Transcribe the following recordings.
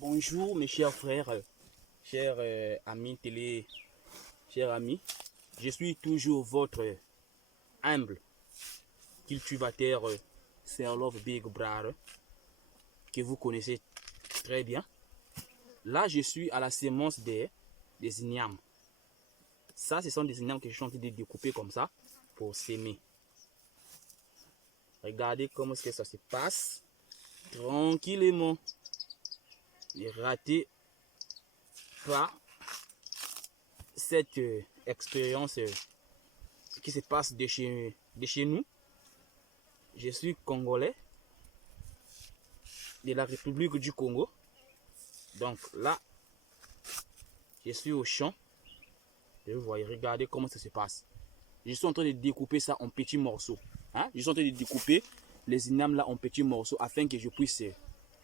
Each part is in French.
Bonjour mes chers frères, chers amis télé, chers amis. Je suis toujours votre humble cultivateur Sir Love Big Brother que vous connaissez très bien. Là, je suis à la sémence des ignames. Ça, ce sont des ignames que je suis en train de découper comme ça pour s'aimer. Regardez comment est-ce que ça se passe. Tranquillement. Ne ratez pas cette expérience qui se passe de chez nous. Je suis congolais de la République du Congo. Donc là, je suis au champ. Et vous voyez, regardez comment ça se passe. Je suis en train de découper ça en petits morceaux. Hein? Je suis en train de découper les ignames là en petits morceaux afin que je puisse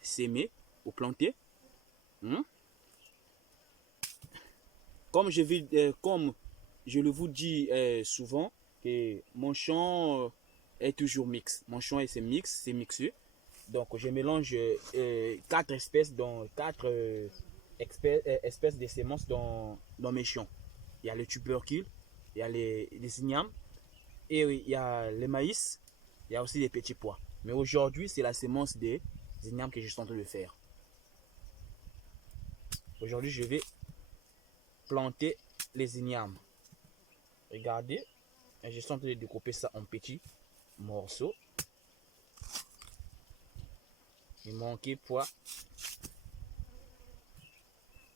s'aimer ou planter. Comme je le vous dis souvent, que mon champ est toujours mix. Mon champ c'est mix, c'est mixé. Donc je mélange quatre espèces espèces de semences dans mes champs. Il y a le tubercule, il y a les ignames, et il y a le maïs, il y a aussi les petits pois. Mais aujourd'hui, c'est la semence des ignames que je suis en train de faire. Aujourd'hui, je vais planter les ignames. Regardez, je suis en train de découper ça en petits morceaux. Il manquait pour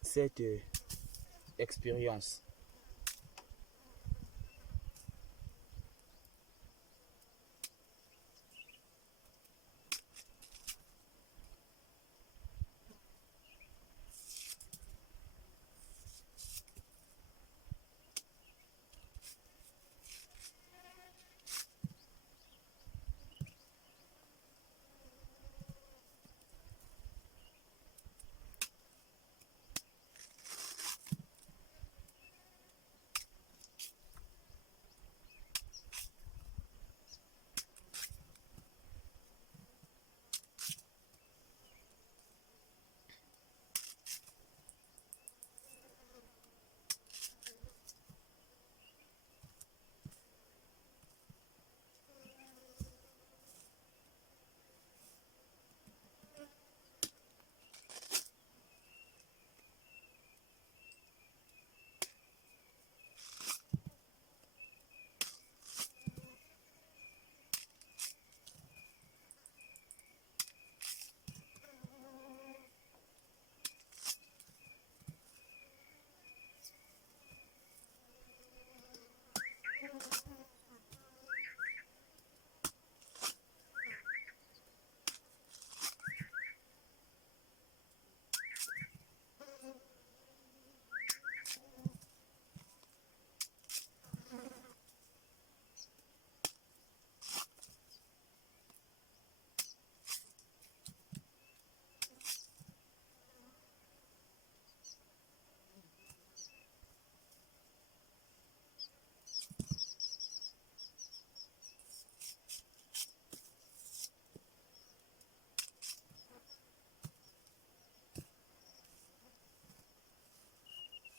cette expérience.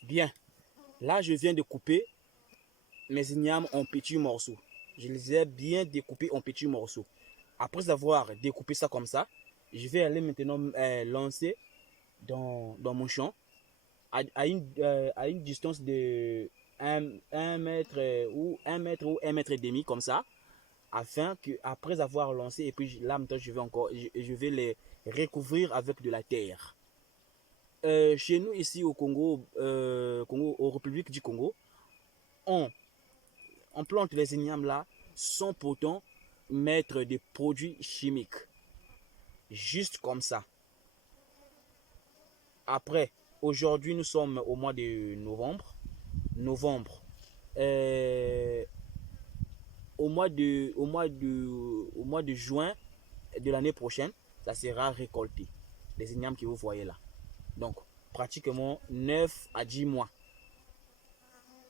Bien, là je viens de couper mes ignames en petits morceaux. Je les ai bien découpés en petits morceaux. Après avoir découpé ça comme ça, je vais aller maintenant lancer dans mon champ à une distance de 1 mètre ou 1 mètre ou 1 mètre et demi comme ça, afin que après avoir lancé et puis là maintenant je vais les recouvrir avec de la terre. Chez nous ici au Congo, au République du Congo, on, on plante les ignames là sans pourtant mettre des produits chimiques. Juste comme ça. Après, aujourd'hui nous sommes au mois de novembre. Novembre. Euh, au mois de juin de l'année prochaine, ça sera récolté. Les ignames que vous voyez là. Donc, pratiquement 9 à 10 mois.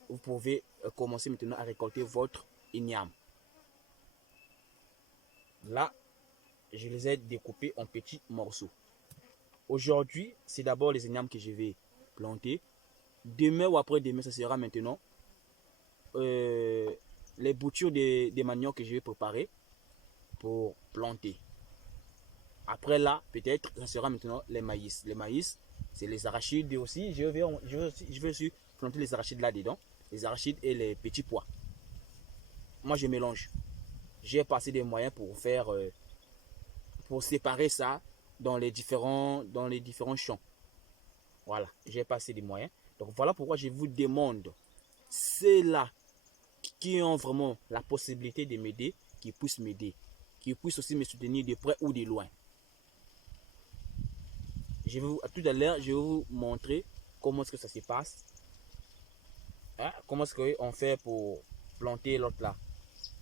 Vous pouvez commencer maintenant à récolter votre igname. Là, je les ai découpés en petits morceaux. aujourd'hui, c'est d'abord les ignames que je vais planter. Demain ou après-demain, ça sera maintenant les boutures des maniocs que je vais préparer pour planter. Après là, peut-être, ça sera maintenant les maïs. Les maïs, c'est les arachides aussi. Je vais aussi planter les arachides là-dedans. Les arachides et les petits pois. Moi, je mélange. J'ai passé des moyens pour faire, pour séparer ça dans les différents champs. Voilà, j'ai passé des moyens. Donc voilà pourquoi je vous demande, ceux-là qui ont vraiment la possibilité de m'aider, qui puissent m'aider, qui puissent aussi me soutenir de près ou de loin. Tout à l'heure, je vais vous montrer comment est-ce que ça se passe. Hein? Comment est-ce qu'on fait pour planter l'autre là,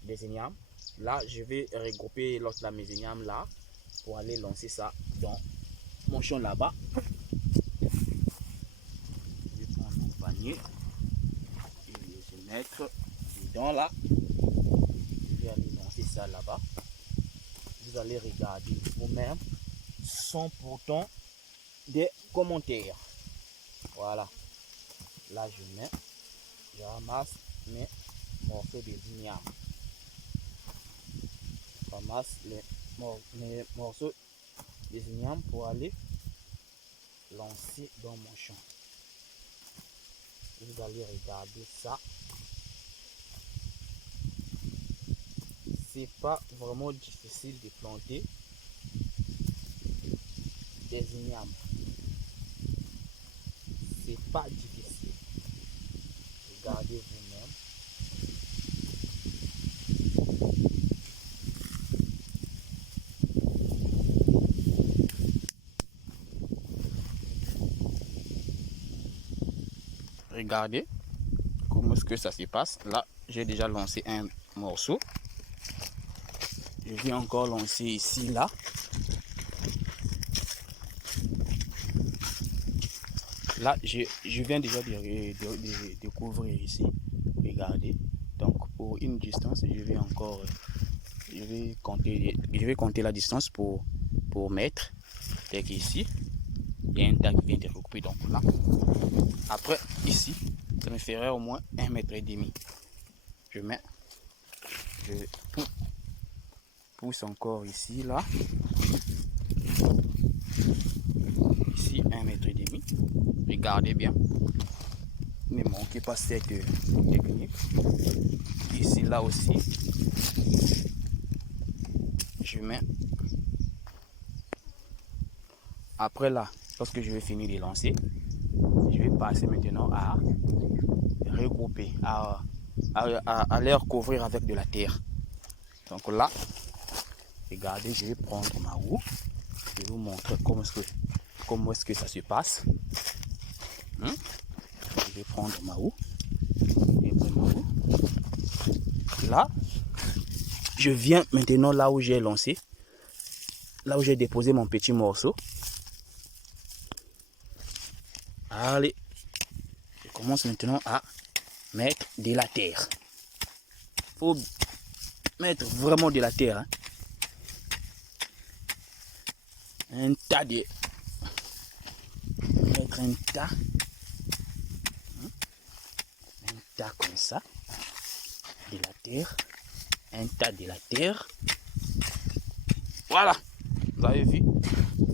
des ignames. Là, je vais regrouper l'autre là, mes ignames là, pour aller lancer ça dans mon champ là-bas. Je vais prendre mon panier et je vais mettre dedans là. Je vais aller lancer ça là-bas. Vous allez regarder vous-même sans pourtant des commentaires. Voilà. Là, je ramasse mes morceaux de ignames. Je ramasse les morceaux des ignames pour aller lancer dans mon champ. Vous allez regarder ça. C'est pas vraiment difficile de planter des ignames. C'est pas difficile. Regardez vous-même. Regardez comment est-ce que ça se passe. Là, j'ai déjà lancé un morceau. Je vais encore lancer ici, là. Là, je viens déjà de découvrir ici. Regardez. Donc, pour une distance, je vais compter la distance pour mettre. C'est qu'ici, il y a un tas qui vient de recouper. Donc là, après, ici, ça me ferait au moins 1,5 m. Je pousse encore ici, là. Ici, 1,5 m. Regardez bien. Ne manquez pas cette technique. Ici, là aussi. Je mets. Après là, lorsque je vais finir de lancer, je vais passer maintenant à regrouper, à les recouvrir avec de la terre. Donc là, regardez, je vais prendre ma roue. Je vais vous montrer comment est-ce que ça se passe. Je vais prendre ma roue. Là, je viens maintenant là où j'ai lancé, là où j'ai déposé mon petit morceau. Allez, je commence maintenant à mettre de la terre. Il faut mettre vraiment de la terre. Hein. Un tas de... Mettre un tas. Un tas comme ça. De la terre. Un tas de la terre. Voilà. Vous avez vu?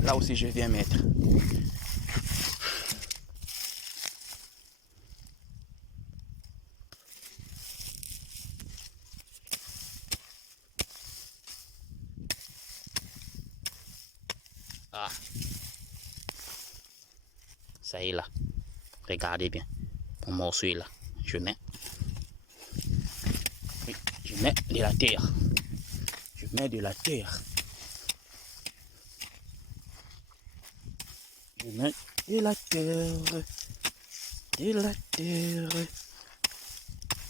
Là aussi je viens mettre. Ah. Ça y est là. Regardez bien. Mon morceau est là. Je mets de la terre. Je mets de la terre. Je mets de la terre. De la terre.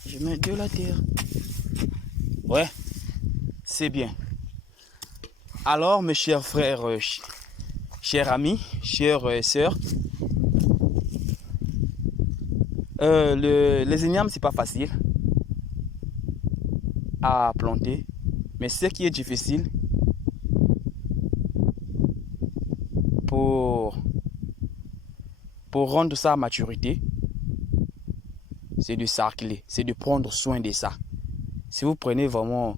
Je mets de la terre. Ouais, c'est bien. Alors, mes chers frères, chers amis, chères sœurs, les ignames, c'est pas facile à planter, mais ce qui est difficile pour pour rendre ça à maturité, c'est de sarcler, c'est de prendre soin de ça. Si vous prenez vraiment